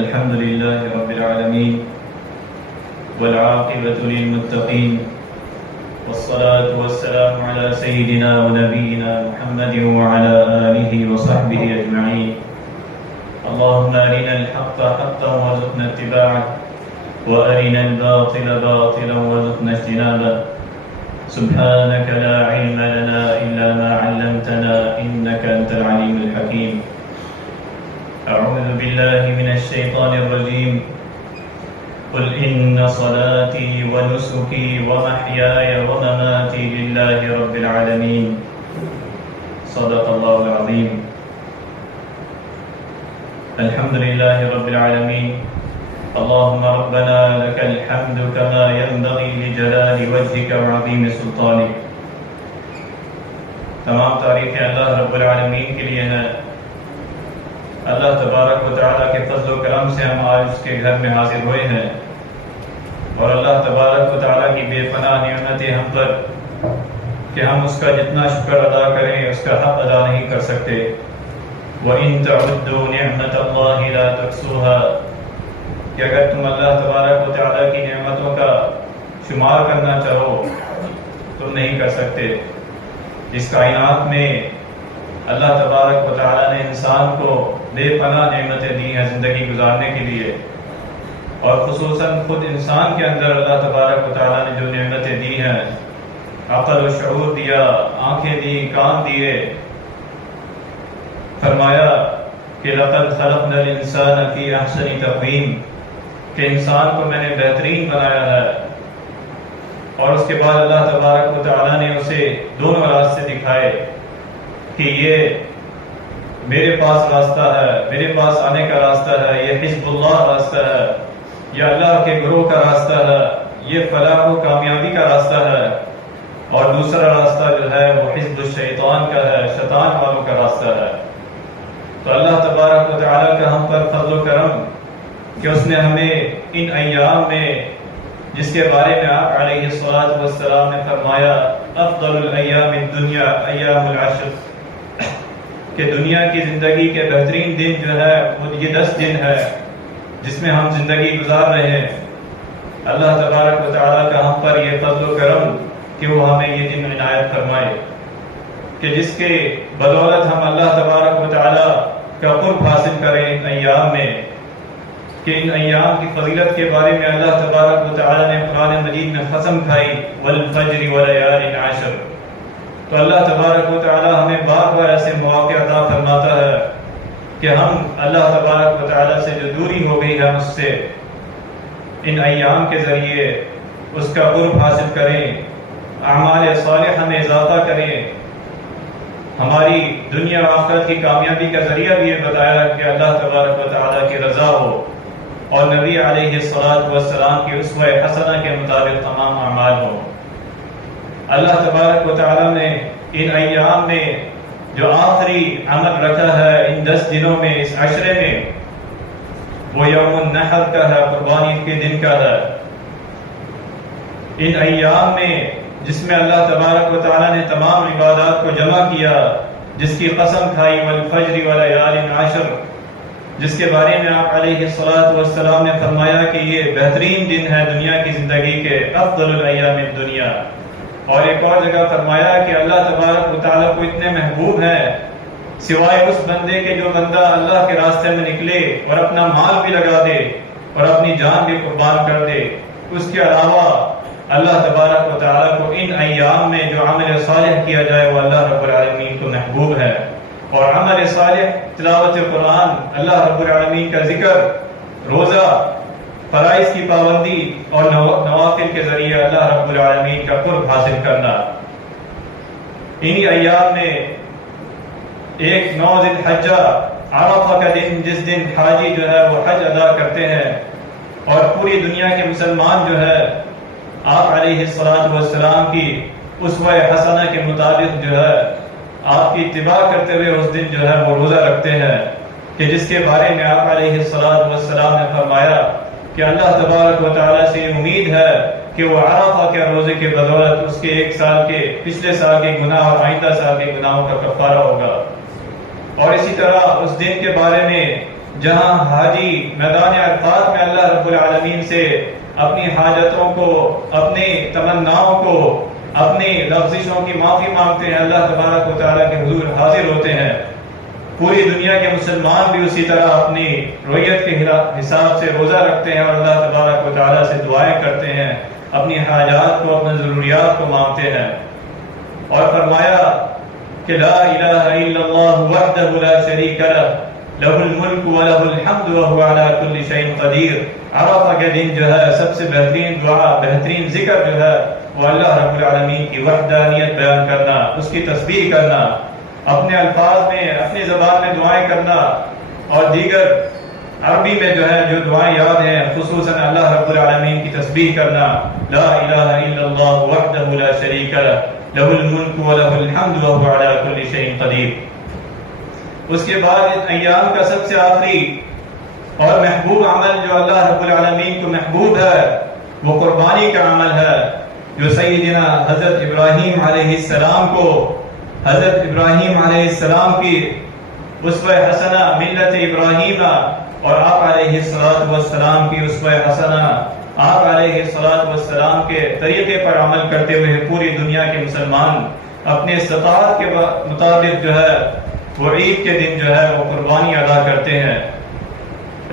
الحمد لله رب العالمين والعاقبة للمتقين والصلاة والسلام على سيدنا ونبينا محمد وعلى آله وصحبه أجمعين. اللهم أرنا الحق حقا وارزقنا اتباعه وأرنا الباطل باطلا وارزقنا اجتنابه. سبحانك لا علم لنا إلا ما علمتنا إنك أنت العليم الحكيم. أعوذ بالله من الشيطان الرجيم. قل إن صلاتي ونسكي ومحياي ومماتي لله رب العالمين. صدق الله العظيم. الحمد لله رب العالمين. اللهم ربنا لك الحمد كما ينبغي لجلال وجهك وعظيم سلطانك. تمام تعریفیں اللہ رب العالمین کے لیے ہیں. اللہ تبارک و تعالیٰ کے فضل و کرم سے ہم آج اس کے گھر میں حاضر ہوئے ہیں اور اللہ تبارک و تعالیٰ کی بے پناہ نعمتیں ہم پر کہ ہم اس کا جتنا شکر ادا کریں اس کا حق ادا نہیں کر سکتے. وَإِن تَعُدُّوا نِعْمَةَ اللَّهِ لَا تُحْصُوهَا کہ اگر تم اللہ تبارک و تعالیٰ کی نعمتوں کا شمار کرنا چاہو تم نہیں کر سکتے. اس کائنات میں اللہ تبارک و تعالیٰ نے انسان کو بے پناہ نعمتیں دی ہیں زندگی گزارنے کے لیے، اور خصوصاً خود انسان کے اندر اللہ تبارک و تعالیٰ نے جو نعمتیں دی ہیں، عقل و شعور دیا، آنکھیں دی، کان دیے. فرمایا کہ لَقَدْ خَلَقْنَا الْإِنسَانَ فِي أَحْسَنِ تَقْوِيمٍ کہ انسان کو میں نے بہترین بنایا ہے. اور اس کے بعد اللہ تبارک و تعالیٰ نے اسے دونوں راستے دکھائے کہ یہ میرے پاس راستہ ہے، میرے پاس آنے کا راستہ ہے، یہ حزب اللہ راستہ ہے، یہ اللہ کے گروہ کا راستہ ہے، یہ فلاح و کامیابی کا راستہ ہے. اور دوسرا راستہ جو ہے وہ حزب الشیطان کا ہے، شیطان والوں کا راستہ ہے. تو اللہ تبارک و تعالیٰ کا ہم پر فضل و کرم کہ اس نے ہمیں ان ایام میں، جس کے بارے میں آپ علیہ الصلاۃ والسلام نے فرمایا افضل الایام الدنیا ایام العشر کہ دنیا کی زندگی کے بہترین دن جو ہے وہ یہ 10 دن ہے جس میں ہم زندگی گزار رہے ہیں. اللہ تبارک و تعالیٰ کا ہم پر یہ فضل و کرم کہ وہ ہمیں یہ دن عنایت فرمائے کہ جس کے بدولت ہم اللہ تبارک و تعالیٰ کا قرب حاصل کریں ان ایام میں. کہ ان ایام کی فضیلت کے بارے میں اللہ تبارک و تعالیٰ نے قرآن مجید میں قسم کھائی والفجر ولیال عشر. تو اللہ تبارک و تعالیٰ ہمیں بار بار ایسے مواقع عطا فرماتا ہے کہ ہم اللہ تبارک و تعالیٰ سے جو دوری ہو گئی ہے اس سے ان ایام کے ذریعے اس کا قرب حاصل کریں، اعمال صالحہ میں اضافہ کریں. ہماری دنیا و آخرت کی کامیابی کا ذریعہ بھی یہ بتایا کہ اللہ تبارک و تعالیٰ کی رضا ہو اور نبی علیہ الصلاۃ والسلام کی اسوہ حسنہ کے مطابق تمام اعمال ہوں. اللہ تبارک و تعالیٰ نے ان ایام میں جو آخری عمل رکھا ہے ان 10 دنوں میں، اس عشرے میں، وہ یوم النحر کا ہے، قربانی کے دن کا ہے. ان ایام میں جس میں اللہ تبارک و تعالیٰ نے تمام عبادات کو جمع کیا، جس کی قسم کھائی والفجر ولیال عشر، جس کے بارے میں آپ علیہ الصلاۃ والسلام نے فرمایا کہ یہ بہترین دن ہے دنیا کی زندگی کے، افضل الایام الدنیا. اور ایک اور جگہ فرمایا کہ اللہ تبارک و تعالیٰ کو اتنے محبوب ہیں سوائے اس بندے کے جو بندہ اللہ کے راستے میں نکلے اور اپنا مال بھی لگا دے اور اپنی جان بھی قربان کر دے. اس کے علاوہ اللہ تبارک و تعالیٰ کو ان ایام میں جو عمل صالح کیا جائے وہ اللہ رب العالمین کو محبوب ہے. اور عمل صالح تلاوت قرآن، اللہ رب العالمین کا ذکر، روزہ، فرائض کی پابندی اور نوافل کے ذریعے اللہ رب العالمین کا قرب حاصل کرنا. انہی ایام میں ایک 9 ذی الحجہ عرفہ کا دن، جس دن حاجی جو ہے وہ حج ادا کرتے ہیں اور پوری دنیا کے مسلمان جو ہے آپ علیہ الصلاۃ والسلام کی اسوہ حسنہ کے مطابق جو ہے آپ کی اتباع کرتے ہوئے اس دن جو ہے وہ روزہ رکھتے ہیں کہ جس کے بارے میں آپ علیہ الصلاۃ والسلام نے فرمایا کہ اللہ تبارک و تعالیٰ سے امید ہے کہ وہ عرفہ کے روزے کے بدولت اس کے 1 سال کے پچھلے سال کے گناہ اور آئندہ سال کے گناہوں کا کفارہ ہوگا. اور اسی طرح اس دن کے بارے میں جہاں حاجی میدان عرفات میں اللہ رب العالمین سے اپنی حاجتوں کو، اپنی تمناؤں کو، اپنی لفظشوں کی معافی مانگتے ہیں، اللہ تبارک و تعالیٰ کے حضور حاضر ہوتے ہیں۔ پوری دنیا کے مسلمان بھی اسی طرح اپنی رویت کے حساب سے روزہ رکھتے ہیں اور اللہ تبارک و تعالیٰ سے دعائیں کرتے ہیں، اپنی حاجات کو، اپنی ضروریات کو مانگتے ہیں۔ اور فرمایا کہ لا الہ الا اللہ وحدہ لا شریک لہ لہ الملک ولہ الحمد وہو علی کل شیء قدیر۔ عرفہ کے دن جو ہے سب سے بہترین دعا، بہترین ذکر جو ہے وہ اللہ رب العالمین کی وحدانیت بیان کرنا، اس کی تسبیح کرنا، اپنے الفاظ میں، اپنی زبان میں دعائیں کرنا، اور دیگر عربی میں جو ہے جو دعائیں یاد ہیں خصوصاً اللہ رب العالمین کی تسبیح کرنا، لا الہ الا اللہ وحدہ لا شریک لہ لہ الملک ولہ الحمد وہو علی کل شیء قدیر۔ اس کے بعد ان ایام کا سب سے آخری اور محبوب عمل جو اللہ رب العالمین کو محبوب ہے وہ قربانی کا عمل ہے، جو سیدنا حضرت ابراہیم علیہ السلام کو، حضرت ابراہیم علیہ السلام کی اسوہ حسنہ ملت ابراہیم اور آپ علیہ السلام کی اسوہ حسنہ، آپ علیہ السلام کے طریقے پر عمل کرتے ہوئے پوری دنیا کے مسلمان اپنے استطاعت کے مطابق جو ہے وہ عید کے دن جو ہے وہ قربانی ادا کرتے ہیں۔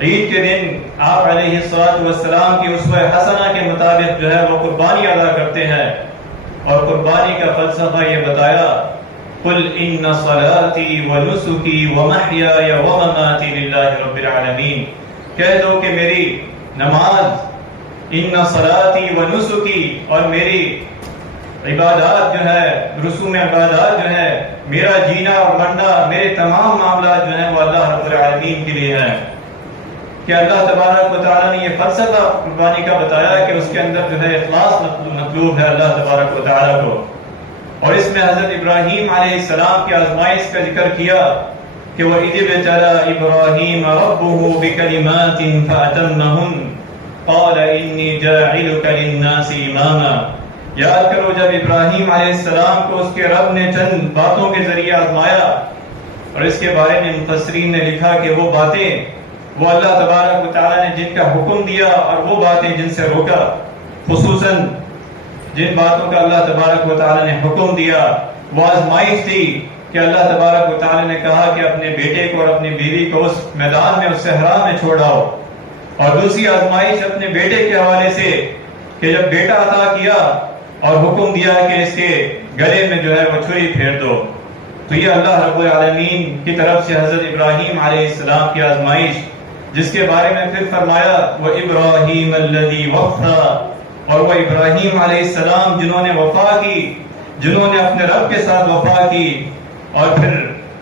عید کے دن آپ علیہ السلام کی اسوہ حسنہ کے مطابق جو ہے وہ قربانی ادا کرتے ہیں، اور قربانی کا فلسفہ یہ بتایا، قل ان صلاتی ونسکی ومحیای ومماتی للہ رب العالمین، کہہ دو کہ میری نماز، ان صلاتی ونسکی، اور میری عبادات جو ہے، رسوم عبادات جو ہے، میرا جینا اور مرنا، میرے تمام معاملات جو ہیں وہ اللہ رب العالمین کے لیے ہیں۔ کہ اللہ تبارک و تعالیٰ نے یہ فلسفہ قربانی کا بتایا کہ اس کے اندر جو ہے اخلاص مطلوب ہے اللہ تبارک و تعالیٰ کو۔ اور اس میں حضرت ابراہیم علیہ السلام کی آزمائش کا ذکر کیا کہ وَإِذِ ابْتَلَىٰ إِبْرَاهِيمَ رَبُّهُ بِكَلِمَاتٍ فَأَتَمَّهُنَّ قَالَ إِنِّي جَاعِلُكَ لِلنَّاسِ إِمَامًا۔ یاد کرو جب ابراہیم علیہ السلام کو اس کے رب نے چند باتوں کے ذریعے آزمایا، اور اس کے بارے میں مفسرین نے لکھا کہ وہ باتیں وہ اللہ تبارک و تعالیٰ نے جن کا حکم دیا اور وہ باتیں جن سے روکا، خصوصاً جن باتوں کا اللہ تبارک و تعالیٰ نے حکم دیا وہ آزمائش تھی کہ اللہ تبارک و تعالیٰ نے کہا کہ اپنے بیٹے کو اور اپنی بیوی کو اس میدان میں، اس صحرا میں چھوڑ آؤ، اور دوسری آزمائش اپنے بیٹے کے حوالے سے کہ جب بیٹا عطا کیا اور حکم دیا کہ اس کے گلے میں جو ہے وہ چھری پھیر دو، تو یہ اللہ رب العالمین کی طرف سے حضرت ابراہیم علیہ السلام کی آزمائش، جس کے بارے میں پھر فرمایا وَإِبْرَاهِيمَ الَّذِي وَفَّى، اور وہ ابراہیم علیہ السلام جنہوں نے وفا کی، جنہوں نے اپنے رب کے ساتھ وفا کی۔ اور پھر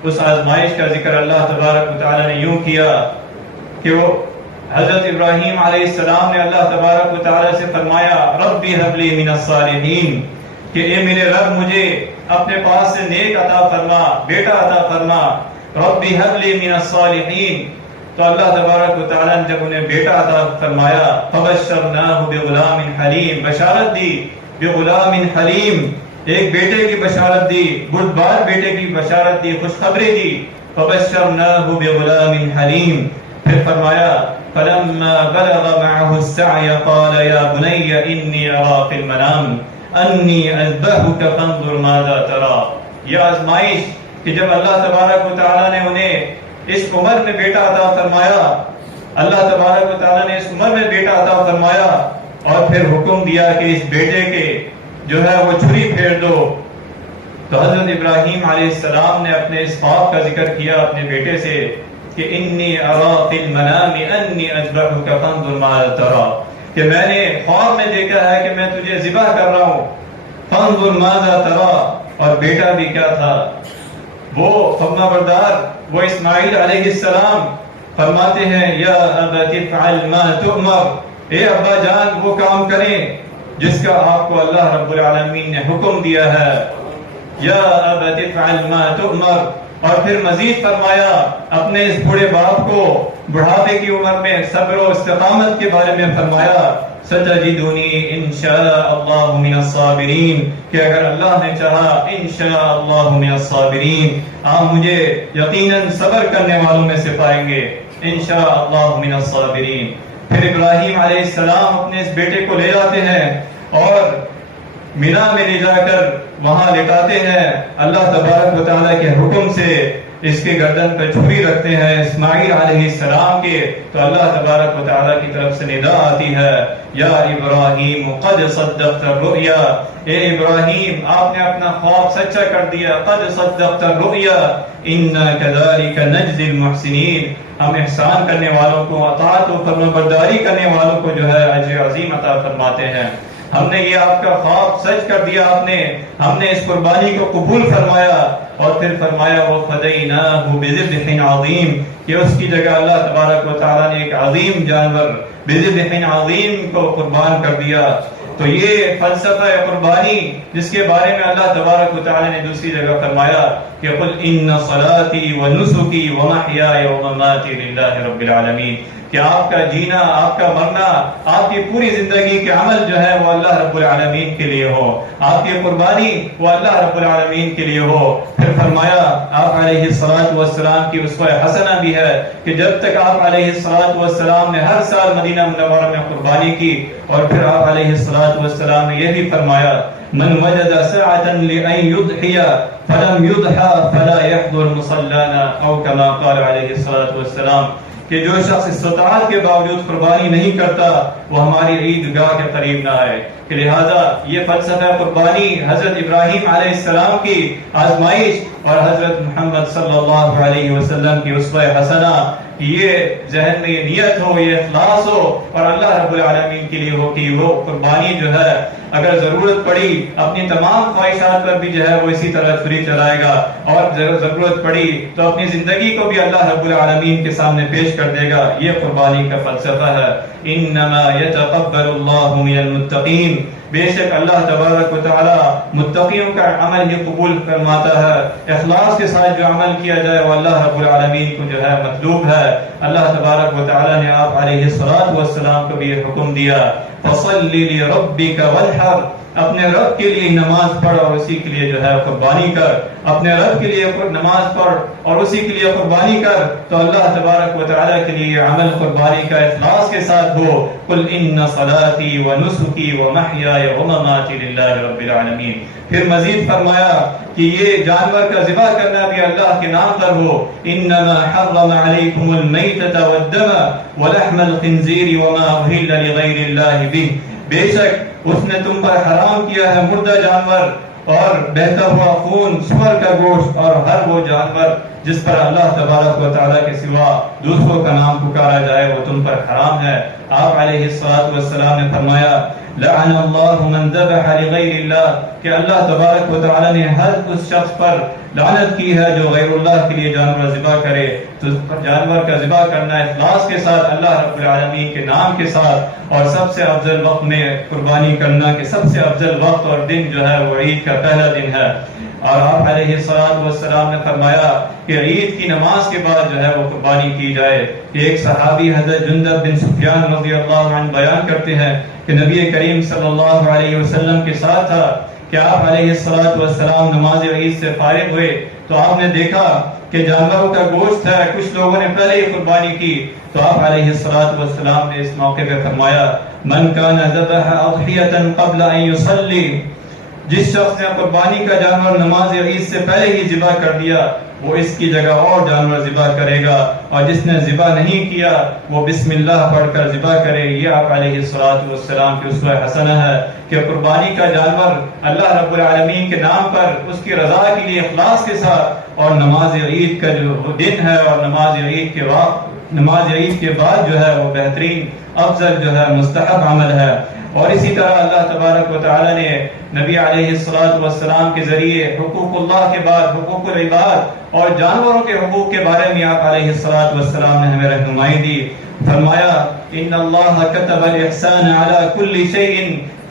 اس آزمائش کا ذکر اللہ تبارک و تعالیٰ نے یوں کیا کہ وہ حضرت ابراہیم علیہ السلام نے اللہ تبارک و تعالیٰ سے فرمایا رب هب لی من الصالحین، کہ اے میرے رب مجھے اپنے پاس سے نیک عطا فرما، بیٹا عطا فرما، رب هب لی من الصالحین۔ تو اللہ تبارک و تعالیٰ نے جب انہیں بیٹا عطا فرمایا فبشرناہ بغلام حلیم، بشارت دی بغلام حلیم، ایک بیٹے کی بشارت دی، بردبار بیٹے کی بشارت دی، خوشخبری دی، فبشرناہ بغلام حلیم۔ پھر فرمایا فلما بلغ معه السعي قال يا بني اني ارى في المنام انی اذبحک فانظر ماذا ترى۔ یہ آزمائش کہ جب اللہ تبارک و تعالیٰ نے انہیں اس عمر میں بیٹا عطا فرمایا، اللہ تبارک و تعالیٰ نے اس عمر میں بیٹا عطا فرمایا اور پھر حکم دیا کہ اس بیٹے کے جو ہے وہ چھری پھیر دو، تو حضرت ابراہیم علیہ السلام نے اپنے اس خواب کا ذکر کیا اپنے بیٹے سے کہ انی ارا فی المنام انی اذبحک فانظر ماذا ترى، کہ میں نے خواب میں دیکھا ہے کہ میں تجھے ذبح کر رہا ہوں، فانظر ماذا ترى، اور بیٹا بھی کیا تھا، وہ فرما بردار، وہ اسماعیل علیہ السلام فرماتے ہیں یا ابت افعل ما تؤمر، اے ابا جان وہ کام کریں جس کا آپ کو اللہ رب العالمین نے حکم دیا ہے، یا ابت افعل ما تؤمر۔ اور پھر مزید فرمایا اپنے اس بوڑھے باپ کو بڑھاپے کی عمر میں صبر و استقامت کے بارے میں فرمایا ستجدونی انشاء اللہ من الصابرین، کہ اگر اللہ نے چاہا انشاء اللہ من الصابرین، آپ مجھے یقیناً صبر کرنے والوں میں سے پائیں گے۔ انشاء اللہ من الصابرین۔ پھر ابراہیم علیہ السلام اپنے اس بیٹے کو لے جاتے ہیں اور مینا میں لے جا کر وہاں لٹاتے ہیں، اللہ تبارک و تعالیٰ کے حکم سے اس کے گردن پر چھری رکھتے ہیں اسماعیل علیہ السلام کے، تو اللہ تبارک و تعالیٰ کی طرف سے ندا آتی ہے، یا ابراہیم قد صدقت الرؤیا، اے ابراہیم آپ نے اپنا خواب سچا کر دیا، قد صدقت الرؤیا انا کذالک نجزی المحسنین، ہم احسان کرنے والوں کو، اطاعت و فرمانبرداری کرنے والوں کو جو ہے اجر عظیم عطا فرماتے ہیں۔ ہم نے یہ آپ کا خواب سچ کر دیا، ہم نے اس قربانی کو قبول فرمایا، اور پھر فرمایا وَفَدَيْنَاهُ بِذِبْحٍ عَظِيمٍ، کہ اس کی جگہ اللہ تبارک و تعالیٰ نے ایک عظیم جانور بِذِبْحٍ عَظِيمٍ کو قربان کر دیا۔ تو یہ فلسفہ قربانی جس کے بارے میں اللہ تبارک و تعالیٰ نے دوسری جگہ فرمایا کہ قُلْ إِنَّ صَلَاتِي وَنُسُكِي وَمَحْيَايَ وَمَمَاتِي لِلَّهِ رَبِّ الْعَالَمِينَ، کہ آپ کا جینا، آپ کا مرنا، آپ کی پوری زندگی کے عمل جو ہے وہ اللہ رب العالمین کے لیے ہو، آپ کی قربانی وہ اللہ رب العالمین کے لیے ہو۔ پھر فرمایا آپ علیہ الصلوۃ والسلام کی اسوہ حسنہ بھی ہے کہ جب تک آپ علیہ الصلوۃ والسلام نے ہر سال مدینہ منورہ میں قربانی کی، اور پھر آپ علیہ الصلوۃ والسلام نے یہ بھی فرمایا من وجد سعة لأن يضحي فلم يضحى فلا يحضر مصلانا، او كما قال علیہ الصلوۃ والسلام، کہ جو شخص استطاعت کے باوجود قربانی نہیں کرتا وہ ہماری عیدگاہ کے قریب نہ آئے۔ کہ لہذا یہ فلسفہ قربانی حضرت ابراہیم علیہ السلام کی آزمائش اور حضرت محمد صلی اللہ علیہ وسلم کی اسوہ حسنہ، یہ ذہن میں یہ نیت ہو، یہ اخلاص ہو، اور اللہ رب العالمین کے لیے ہو کہ وہ قربانی جو ہے اگر ضرورت پڑی اپنی تمام خواہشات پر بھی جو ہے وہ اسی طرح چھری چلائے گا، اور ضرورت پڑی تو اپنی زندگی کو بھی اللہ رب العالمین کے سامنے پیش کر دے گا۔ یہ قربانی کا فلسفہ ہے۔ انما يتقبل الله من المتقین، بے شک اللہ تبارک و تعالی متقیوں کا عمل ہی قبول فرماتا ہے۔ اخلاص کے ساتھ جو عمل کیا جائے وہ اللہ رب العالمین کو جو ہے مطلوب ہے۔ اللہ تبارک و تعالی نے آپ علیہ الصلوۃ والسلام کو بھی یہ حکم دیا فَصَلِّ لِرَبِّكَ وَانْحَرْ، اپنے رب کے لیے نماز پڑھ اور اسی کے لیے جو ہے قربانی کر، اپنے رب کے لیے نماز پڑھ اور اسی کے لیے قربانی کر، تو اللہ تبارک و تعالیٰ کے لیے عمل قربانی کا اخلاص کے ساتھ ہو۔ قُلْ إِنَّ صَلَاتِي وَنُسُكِي وَمَحْيَايَ وَمَمَاتِي لِلَّهِ رَبِّ الْعَالَمِينَ۔ پھر مزید فرمایا کہ یہ جانور کا ذبح کرنا بھی اللہ کے نام پر ہو۔ إِنَّمَا حَرَّمَ عَلَيْكُمُ الْمَيْتَةَ وَالدَّمَ وَلَحْمَ الْخِنْزِيرِ وَمَا أُهِلَّ لِغَيْرِ اللَّهِ بِهِ، بے شک اس نے تم پر حرام کیا ہے مردہ جانور اور بہتا ہوا خون، سور کا گوشت، اور ہر وہ جانور جس پر اللہ تبارک و تعالیٰ کے سوا دوسروں کا نام پکارا جائے وہ تم پر حرام ہے۔ آپ علیہ الصلوۃ والسلام نے فرمایا لعن اللہ من ذبح لغیر اللہ، کہ اللہ تبارک و تعالیٰ نے ہر اس شخص پر لعنت کی ہے جو غیر اللہ کے لیے جانور ذبح کرے۔ تو جانور کا ذبح کرنا اخلاص کے ساتھ، اللہ رب العالمین کے نام کے ساتھ، اور سب سے افضل وقت میں قربانی کرنا کہ سب سے افضل وقت اور دن جو ہے وہ عید کا پہلا دن ہے۔ اور آپ علیہ الصلوۃ والسلام نے فرمایا کہ عید کی نماز کے بعد جو ہے وہ قربانی کی جائے۔ ایک صحابی حضرت جندب بن سفیان رضی اللہ عنہ بیان کرتے ہیں کہ نبی کریم صلی اللہ علیہ وسلم کے ساتھ تھا کہ آپ علیہ الصلوۃ والسلام نماز عید سے فارغ ہوئے تو آپ نے دیکھا کہ جانوروں کا گوشت ہے، کچھ لوگوں نے پہلے ہی قربانی کی، تو آپ علیہ الصلوۃ والسلام نے اس موقع پہ فرمایا من کان ذبح اضحیۃ قبل ان یصلی، جس شخص نے قربانی کا جانور نماز عید سے پہلے ہی ذبح کر دیا وہ اس کی جگہ اور جانور ذبح کرے گا، اور جس نے ذبح نہیں کیا وہ بسم اللہ پڑھ کر ذبح کرے۔ یہ آپ علیہ الصلوۃ والسلام کی اسوہ حسنہ ہے کہ قربانی کا جانور اللہ رب العالمین کے نام پر اس کی رضا کے لیے اخلاص کے ساتھ، اور نماز عید کا جو دن ہے اور نماز عید کے وقت، نماز عید کے بعد جو ہے وہ بہترین افضل جو ہے مستحب عمل ہے۔ اور اسی طرح اللہ تبارک و تعالی نے نبی علیہ الصلوۃ والسلام کے ذریعے حقوق اللہ کے بعد حقوق العباد اور جانوروں کے حقوق کے بارے میں آپ علیہ الصلوۃ والسلام نے ہمیں رہنمائی دی۔ فرمایا ان اللہ كتب الاحسان على كل شيء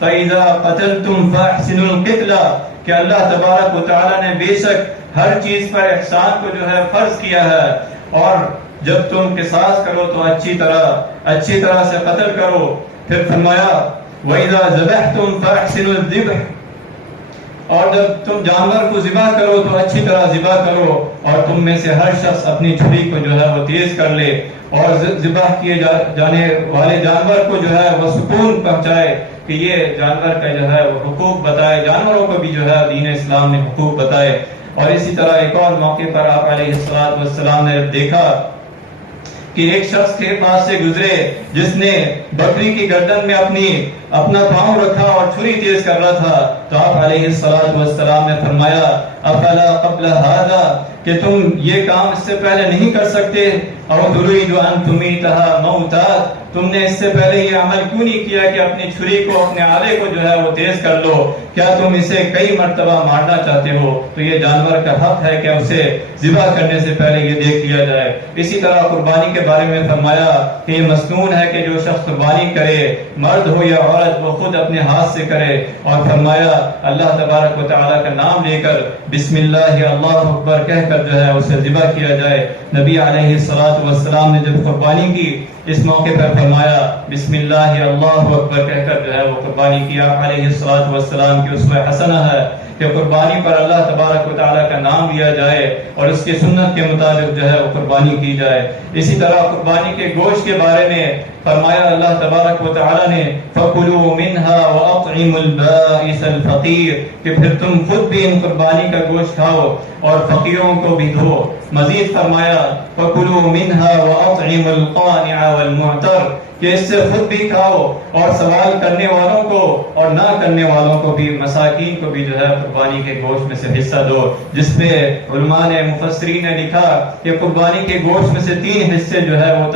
فاذا قتلتم فاحسنوا القتل، کہ اللہ تبارک و تعالی نے بے شک ہر چیز پر احسان کو جو ہے فرض کیا ہے، اور جب تم قصاص کرو تو اچھی طرح سے قتل کرو۔ پھر فرمایا وَإِذَا ذَبَحْتُمْ فَأَحْسِنُوا الذِّبْحَ اور جب تم جانور کو ذبح کرو تو اچھی طرح ذبح کرو، اور تم میں سے ہر شخص اپنی چھری کو جو ہے وہ تیز کر لے، اور ذبح کیے جانے والے جانور کو جو ہے وہ سکون پہنچائے، کہ یہ جانور کا جو ہے وہ حقوق بتائے، جانوروں کو بھی جو ہے دین اسلام نے حقوق بتائے۔ اور اسی طرح ایک اور موقع پر آپ علیہ السلام نے دیکھا کہ ایک شخص کے پاس سے گزرے جس نے بکری کی گردن میں اپنا پاؤں رکھا اور چھری تیز کر رہا تھا، تو آپ علیہ السلام نے فرمایا افلا قبل هذا، کہ تم یہ کام اس سے پہلے نہیں کر سکتے، او تريد ان تميتها موتا، تم نے اس سے پہلے یہ عمل کیوں نہیں کیا کہ اپنی چھری کو، اپنے آلے کو جو ہے وہ تیز کر لو، کیا تم اسے کئی مرتبہ مارنا چاہتے ہو؟ تو یہ جانور کا حق ہے کہ اسے ذبح کرنے سے پہلے یہ دیکھ لیا جائے۔ اسی طرح قربانی کے بارے میں فرمایا کہ یہ مسنون ہے کہ جو شخص قربانی کرے، مرد ہو یا عورت، وہ خود اپنے ہاتھ سے کرے، اور فرمایا اللہ تبارک و تعالیٰ کا نام لے کر بسم اللہ اللہ اکبر کہہ کر جو ہے اسے ذبح کیا جائے۔ نبی علیہ السلام نے جب قربانی کی اس موقع پر فرمایا بسم اللہ اللہ اکبر کہہ کر جو ہے وہ قربانی کی۔ آپ علیہ السلام کی اسوہ حسنہ ہے کہ قربانی پر اللہ تبارک و تعالیٰ کا نام لیا جائے اور اس کی سنت کے مطابق جو ہے وہ قربانی کی جائے۔ اسی طرح قربانی کے گوشت کے بارے میں فرمایا اللہ تبارک و تعالیٰ نے فَكُلُوا مِنْهَا وَأَطْعِمُوا الْبَائِسَ الْفَقِيرَ، کہ پھر تم خود بھی ان قربانی کا گوشت کھاؤ اور فقیروں کو بھی دو۔ مزید فرمایا فَكُلُوا مِنْهَا وَأَطْعِمُوا الْقَانِعَ وَالْمُعْتَرَ، کہ اس سے خود بھی کھاؤ اور سوال کرنے والوں کو اور نہ کرنے والوں کو بھی، مساکین کو بھی جو ہے قربانی کے گوشت میں سے حصہ دو۔ جس پہ علماء نے، مفسرین نے لکھا کہ قربانی کے گوشت میں سے تین حصے جو ہے وہ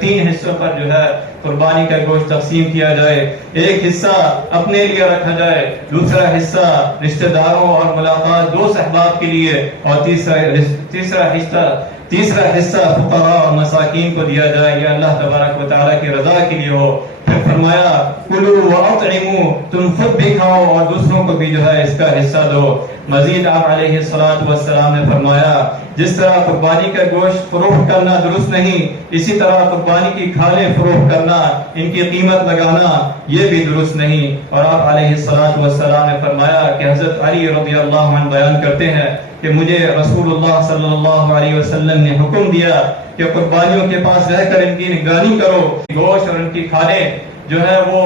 تین حصوں پر جو ہے قربانی کا گوشت تقسیم کیا جائے۔ ایک حصہ اپنے لیے رکھا جائے، دوسرا حصہ رشتہ داروں اور ملاقات، دوست احباب کے لیے، اور تیسرا حصہ فقراء اور مساکین کو دیا جائے، یہ اللہ تبارک و تعالیٰ کی رضا کے لیے ہو۔ پھر فرمایا کلوا واطعموا، تم خود بھی کھاؤ اور دوسروں کو بھی جو ہے اس کا حصہ دو۔ مزید آپ علیہ السلام نے فرمایا جس طرح قربانی کا گوشت فروخت کرنا درست نہیں، اسی طرح قربانی کی کھالیں فروخت کرنا، ان کی قیمت لگانا، یہ بھی درست نہیں۔ اور آپ علیہ السلام نے فرمایا کہ حضرت علی رضی اللہ عنہ بیان کرتے ہیں کہ مجھے رسول اللہ صلی اللہ علیہ وسلم نے حکم دیا کہ قربانیوں کے پاس رہ کر ان کی نگرانی کرو، گوشت اور ان کی کھالیں جو ہے وہ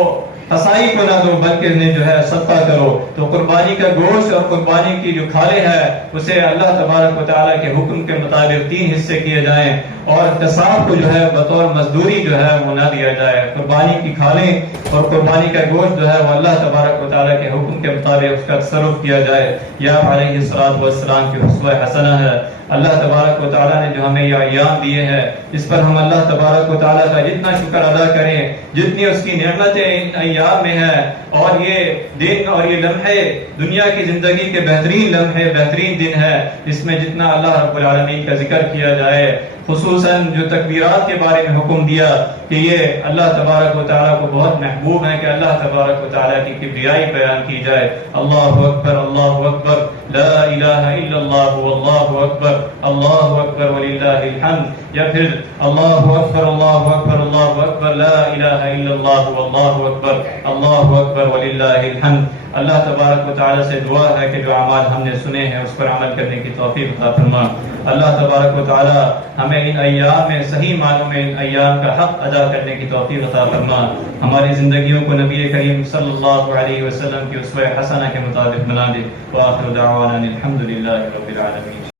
قصائی کو نہ دو بلکہ انہیں جو ہے صدقہ کرو۔ تو قربانی کا گوشت اور قربانی کی جو کھالیں ہے اسے اللہ تبارک و تعالیٰ کے حکم کے مطابق تین حصے کیے جائیں، اور قصاب کو جو ہے بطور مزدوری جو ہے وہ نہ دیا جائے۔ قربانی کی کھالیں اور قربانی کا گوشت جو ہے وہ اللہ تبارک و تعالیٰ کے حکم کے مطابق اس کا تصرف کیا جائے۔ یہ علیہ السلام کی اسوہ حسنہ ہے۔ اللہ تبارک و تعالیٰ نے جو ہمیں یہ ایام دیے ہیں اس پر ہم اللہ تبارک و تعالیٰ کا جتنا شکر ادا کریں، جتنی اس کی نعمتیں ان ایام میں ہیں، اور یہ دن اور یہ لمحے دنیا کی زندگی کے بہترین لمحے، بہترین دن ہے، اس میں جتنا اللہ رب العالمین کا ذکر کیا جائے، خصوصاً جو تکبیرات کے بارے میں حکم دیا کہ یہ اللہ تبارک و تعالیٰ کو بہت محبوب ہے کہ اللہ تبارک و تعالیٰ کی کبریائی بیان کی جائے۔ اللہ اکبر اللہ اکبر لا الہ الا اللہ واللہ اکبر اللہ اکبر وللہ الحمد، یا پھر اللہ اکبر اللہ اکبر اللہ اکبر لا الہ الا اللہ واللہ اکبر اللہ اکبر وللہ الحمد۔ اللہ تبارک و تعالیٰ سے دعا ہے کہ جو اعمال ہم نے سنے ہیں اس پر عمل کرنے کی توفیق عطا فرما۔ اللہ تبارک و تعالیٰ ہمیں ان ایام میں صحیح معنوں میں ان ایام کا حق ادا کرنے کی توفیق عطا فرما۔ ہماری زندگیوں کو نبی کریم صلی اللہ علیہ وسلم کی اسوہ حسنہ کے مطابق بنا دے۔ وآخر دعوانا الحمد للہ رب العالمین۔